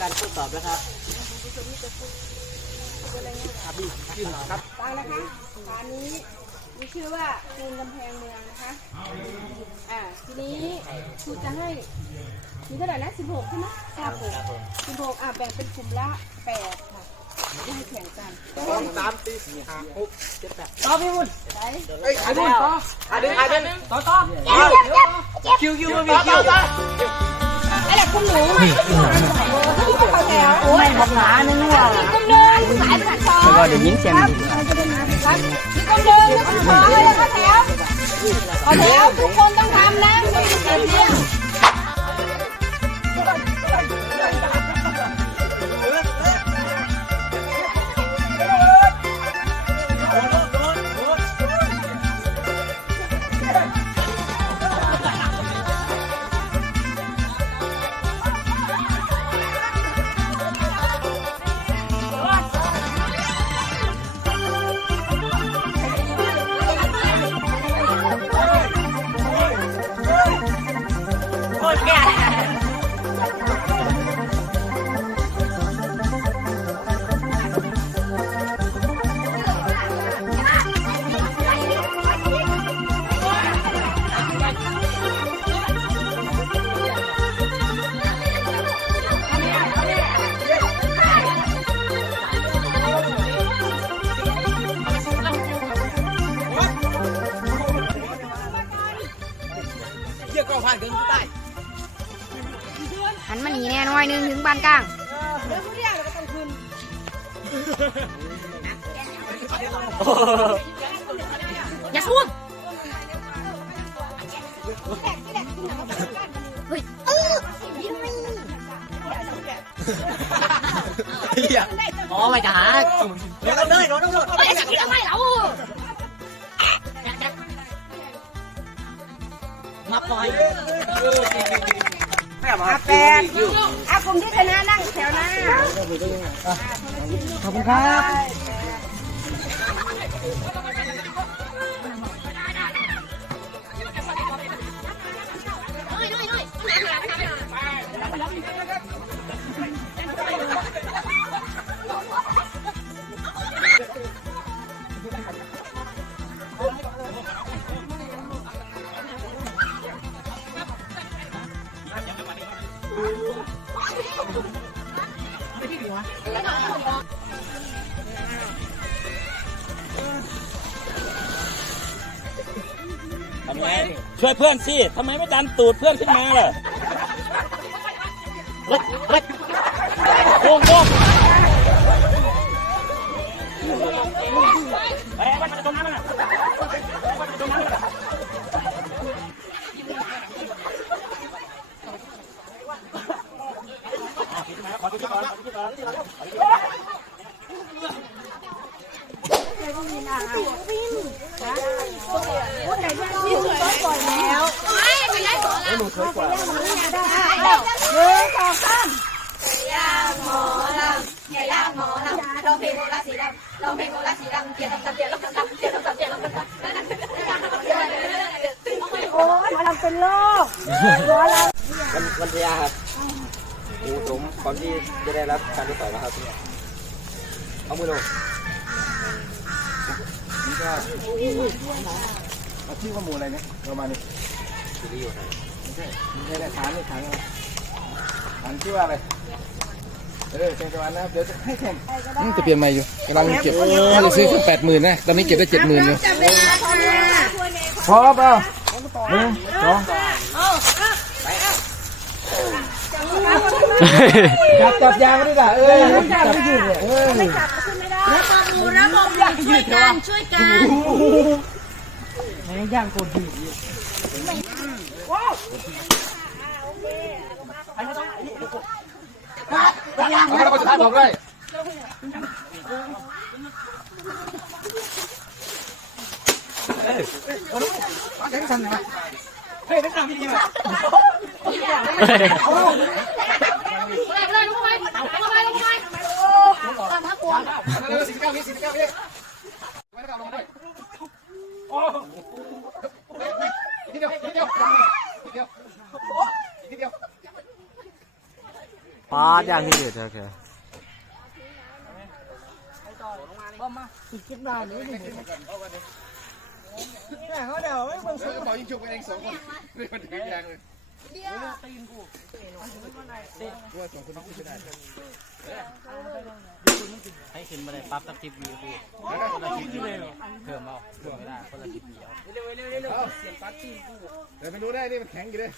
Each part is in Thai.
การทดสอบแล้วครับครับพี่พี่ครับฟังนะคะฝานี้มีชื่อว่าปูนกำแพงเมืองนะคะ อ่า ทีนี้ครูจะให้ มีเท่าไหร่นะ16ใช่ไหมครับผม16อ่าแบ่งเป็นกลุ่มละ8ค่ะจะให้แข่งกันสองสามสี่ห้าหกเจ็ดแปดต่อพี่บุญไปเอ้ยอันนี้ต่ออันนี้อันนี้ต่อต่อคิวคิวมีคิวไอ้แหละคุณหนูมาเข้าแถวโอ้ยไม่บอกหนานึงว่าคุณหนึ่ งสายประชาชนก็เดี๋ยวยินเสียงครับคุณหนึ่งคุณขอใาแถวเข้าแถวทุกคนต้องทำนะไม่ต้องเสียเที่ยงเยี่ยก็ผ่านถึงใต้หันมาหนีแน่น้อยหนึงถึงบ้านกลางเรื่องทุกอย่างเราก็ต้องคืนอย่าสู้เฮ้ยเอออ๋อไม่จะหาเดี๋ยวต้องเดินเดี๋ยวต้องเดินเฮ้ยจะทำไมเรา มาปล่อยอะแปดอะกลุ่มที่ชนะนั่งแถวหน้าขอบคุณครับ ทำไงช่วยเพื่อนสิทำไมไม่ดันตูดเพื่อนขึ้นมาล่ะโค้งโค้งไปมันจะจมน้ำมันอะมันจะจมน้ำมัน โอลาสีดำเราเพลงโอลาสีดำเกียร์ต้องเกียร์ต้องเกียร์ต้องเกียร์ต้องเกียร์ต้องเกียร์ต้องเกียร์ โอ้ยหมอลำเป็นโรคหมอล วันวันที่ยาครับ ปูสมพร้อมที่จะได้รับการทดสอบแล้วครับ เอามือลงนี่ก็เราชื่อว่าหมูอะไรเนี่ยประมาณนี้ชื่อดีอยู่ไหนไม่ใช่ไม่ใช่ฐานนี่ฐานอะไรฐานชื่อว่าอะไรเออแข่งกันนะครับเดี๋ยวจะให้แข่งจะเปลี่ยนใหม่อยู่กำลังเก็บถ้าเราซื้อแค่แปดหมื่นนะตอนนี้เก็บได้เจ็ดหมื่นอยู่ำจับเวลาพอดีนะพร้อมเปล่าหนึ่งสอง จับจับยางไม่ได้ด่าเออจับไม่ยืดเลยเออระบบหมูระบบช่วยกันช่วยกันย่างกดยืดเอาเราจะทานบอกได้เลยเลยลงไปลงไปลงไปตาม พักกวงเออสิบเก้าวิสิบเก้าวิไว้แล้วลงด้วยโอ้ทีเดียวทีเดียวทีเดียวทีเดียวปาดอย่างที่เด็ดโอเคบอกยิงฉุกกันเองสองคนนี่มันถือยางเลย ให้ขึ้นมาได้ปั๊บสักสิบวิวพี่คนละสิบวิวเพิ่มเอาเพิ่มไม่ได้คนละสิบวิวเดี๋ยวไม่รู้ได้นี่มันแข็งอยู่เลย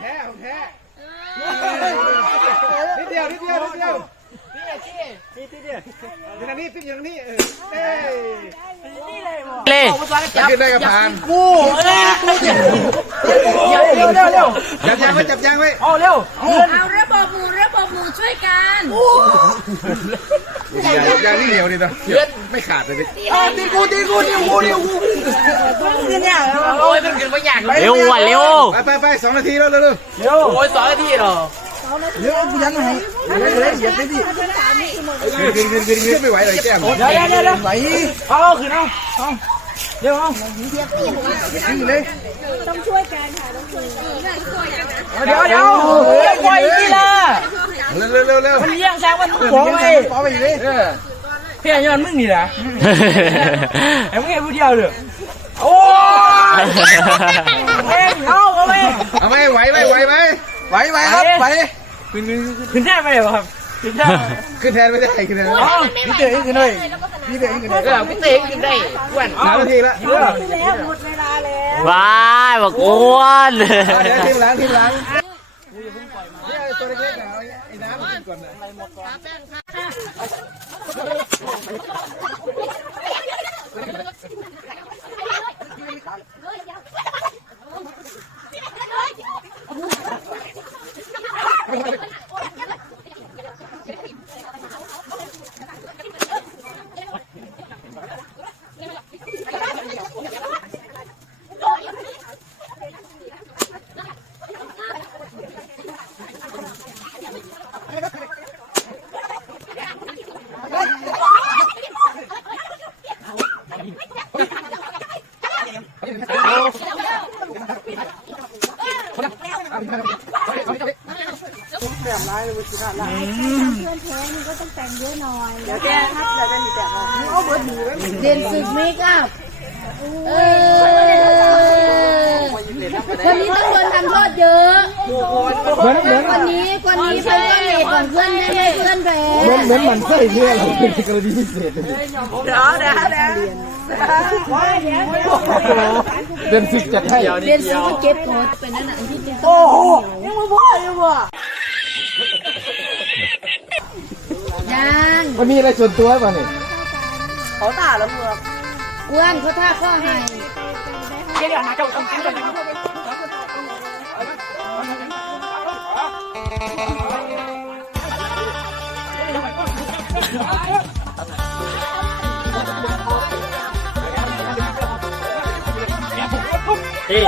แท้ของแท้นิดเดียวนิดเดียวนิดเดียว นี่ที่เดียวนี่ที่เดียวนี่ฟิกอย่างนี้เออเอ้ยเล่จะขึ้นได้กับผ่านเร็วเร็วเร็วเร็วจับยางไว้จับยางไว้เอาเร็วเอาระบบหมู่ระบบหมู่ช่วยกันยางยางนี่เหนียวนี่นะไม่ขาดเลยดิตีกูตีกูตีกูตีกูโอ้ยมันเกินไปอย่างเร็วว่ะเร็วไปไปไปสองนาทีแล้วเร็วเร็วเร็วโอ้ยสองนาทีเหรอ ขึ้นขึ้นขึ้นขึ้นขึ้นไม่ไหวเลยแก้มเดี๋ยวเดี๋ยวเดี๋ยวไหวเอาขึ้นเอาเอาเร็วเอาขึ้นเลยต้องช่วยกันค่ะต้องช่วยกันเดี๋ยวเดี๋ยวปล่อยนี่ล่ะเร็วเร็วเร็วเร็วมันเลี้ยงช้างมันหัวไปปอไปเลยเพี่ยย้อนมึงนี่นะไอ้มึงแค่ผู้เดียวเลยโอ้ยเอ็งเอาเอาไปเอาไหมไหวไหมไหวไหมไหวไหวครับไหวขึ้นขึ้นได้ไหมครับขึ้นได้ขึ้นแทนไม่ได้ขึ้นแทนอ๋อพี่เต๋อขึ้นเลยพี่เด็กขึ้นได้พี่เต๋อขึ้นได้อ้วนสามนาทีละเยอะแล้วหมดเวลาแล้วว้ายบอกอ้วนเดี๋ยวทีมหลังทีมหลังเนี่ยตัวเล็กๆเอาไอ้น้ำกินก่อน นะเด่นศึกเมคอัพเออคนนี้ต้องโดนทำโทษเยอะคนนี้คนนี้เพื่อนก็เหตุของเพื่อนไม่ให้เพื่อนแพ้เหมือนเหมือนมันไส้เพื่อนเป็นกรณีพิเศษเลยเดี๋ยวเดี๋ยวเดี๋ยวเดินฟิกจัดให้เด่นศึกก็เก็บกดเป็นนั่นน่ะอันที่จริงโอ้โหยังไม่พอยังบ่ ยังมันมีอะไรส่วนตัวป่ะเนี่ยเขาตาแล้วมึงอ้วนเขาท่าข้อให้เดี๋ยวนะเจ้าต้องกินกันเอ๊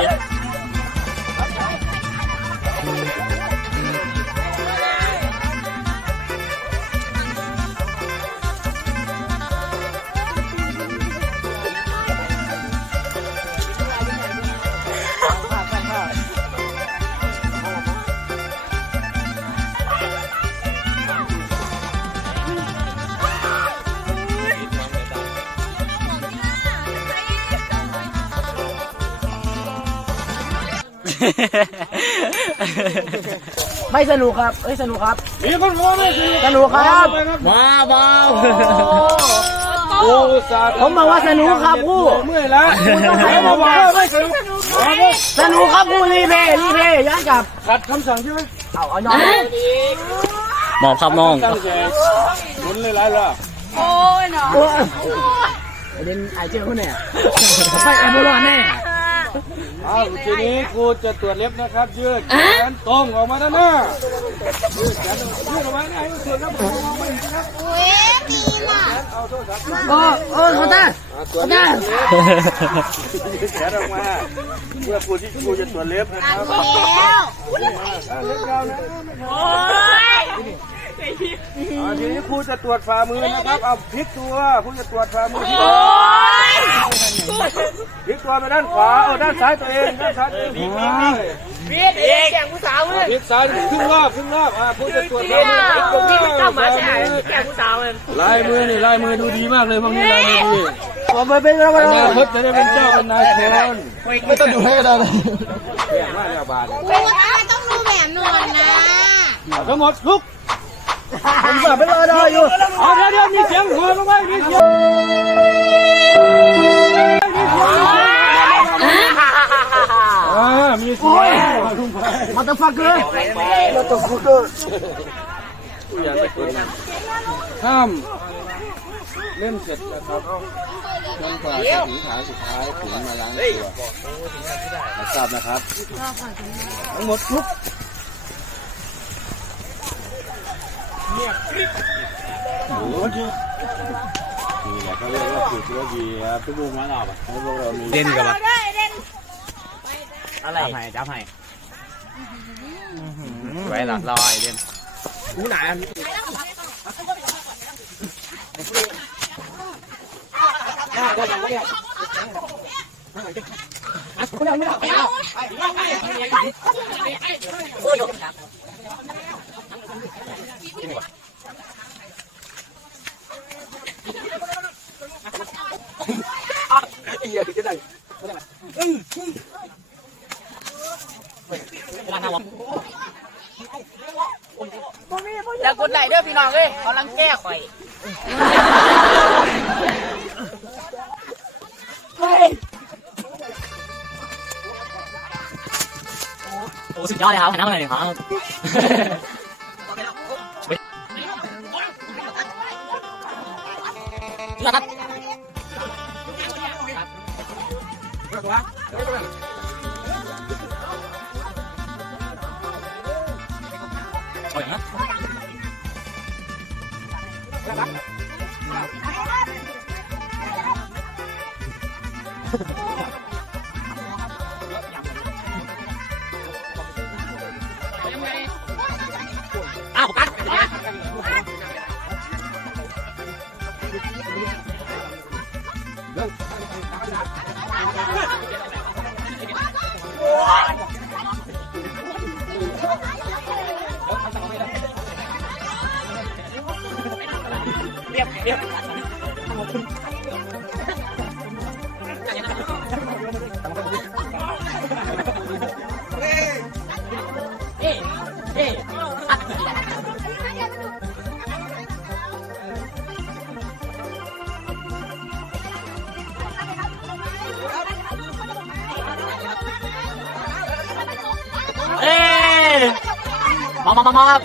ไม่สนุกครับ เอ้ยสนุกครับ มีคนมองเลยสนุกครับ มาบ้าโอ้ผมบอกว่าสนุกครับคู่เมื่อยแล้วคุณต้องให้ผมว่าไม่สนุกสนุกครับคู่รีเพย์รีเพย์ย้อนกลับขัดคำสั่งใช่ไหมเอาเอาน้องหมอบครับน้องเล่นไอเจ้าคนเนี่ยไปแอมบูลอนแน่ เอาทีนี้ครูจะตรวจเล็บนะครับ ยืดแขนตรงออกมาด้านหน้ายืดแขนยืดออกมาให้ตรวจครับผมมองไม่เห็นนะครับเว้ยดีน่ะโอ้โอ้เขาตาตรวจเล็บยืดแขนออกมาเพื่อครูที่ครูจะตรวจเล็บนะครับแล้วอ่าเล็บยาวนะอ่าทีนี้ครูจะตรวจฝ่ามือนะครับ เอาพลิกตัวครูจะตรวจฝ่ามือที่โอ้ยพลิกตัวไปด้านขวาเออด้านซ้ายตัวเองด้านซ้ายตัวเองพลิกพลิกพลิกเองแก่งผู้สาวเลยพลิกซ้ายครึ่งรอบครึ่งรอบอ่าผู้จะตรวจลายมือพี่ไม่ต้องมาใช่แก่งผู้สาวเลยลายมือนี่ลายมือดูดีมากเลยพวกนี้ลายมือดีผมไปเป็นอะไรอนาคตจะได้เป็นเจ้าเป็นนายคนไม่ต้องดูให้ก็ได้เลยเรียกว่าเนี่ยบาทครูทำไมต้องดูแบบหนอนนะทั้งหมดลุก ผมแบบเป็นรอดออยู่เอาเดี๋ยวเดี๋ยวมีเสียงหัวลงไปมีเสียงอ่ามีเสียงลงไปมาตฟักเกอร์มาตฟักเกอร์ห้ามเล่มเสร็จนะครับจนกว่าจะถึงฐานสุดท้ายถึงมาล้างตัวมาทราบนะครับ ทั้งหมดลุก นี่แหละเขาเรียกว่าฝึกระเบียบทุกมุมมันออ กให้พวกเรามีเด่นกับอะไรจับให้จับให้ไว้หลักลอยเด่นกูหนาแล้วกดไหลเด้อพี่น้องเอ้ยกำลังแก้ข่อยโอ้สุดยอดเลยครับหันหน้ามาหน่อยครับครับ ধন্যবাদ เรียบเรียบ มามามามา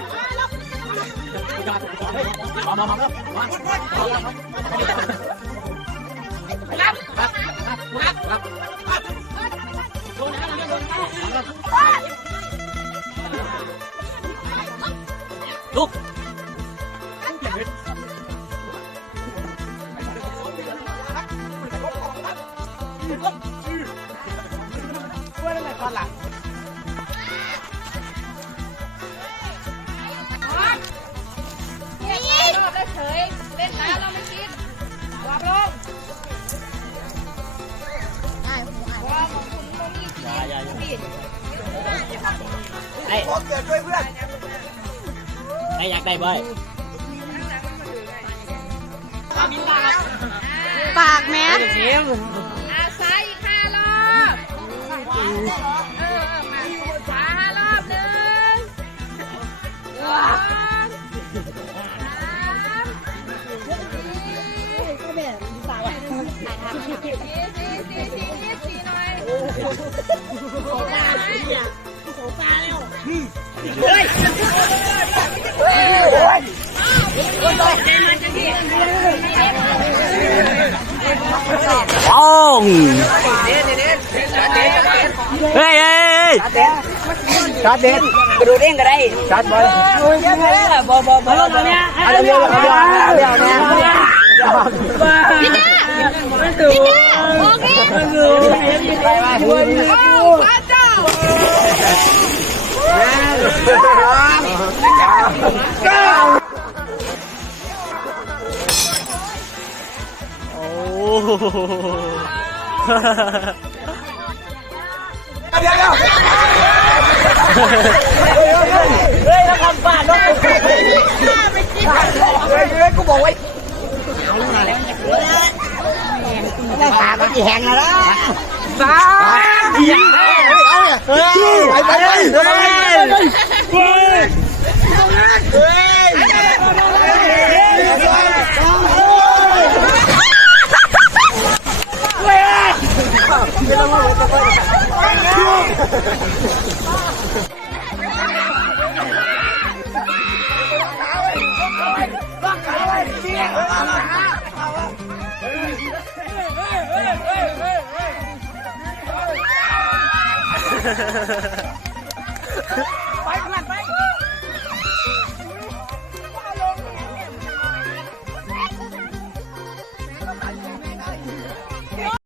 มามามาลุกนี่ เฉยเล่นแล้วเราไม่คิดวางลงวางของคุณโมมี่สิพี่อ้ไอ้อยากได้บ่อยปากแม่ซ้ายอีกห้ารอบ อยป้องเฮ้ยเฮ้ยชาร์จเด็ดกระดูเด้งก็ได้ชาร์จบอลบอลบอลบอลเนี่ยเอาเร็วเอาเร็วเอาเร็วเนี่ยพี่น่าพี่น่าโอ เคพระเจ้าโอ้เดี๋ยวเดี๋ยวเฮ้ยแล้วคำฟาดรถเฮ้ยเฮ้ยกูบอกไว้ ได้ขาก็กี่แหงแล้วนะสาเฮ้ยไปไปไป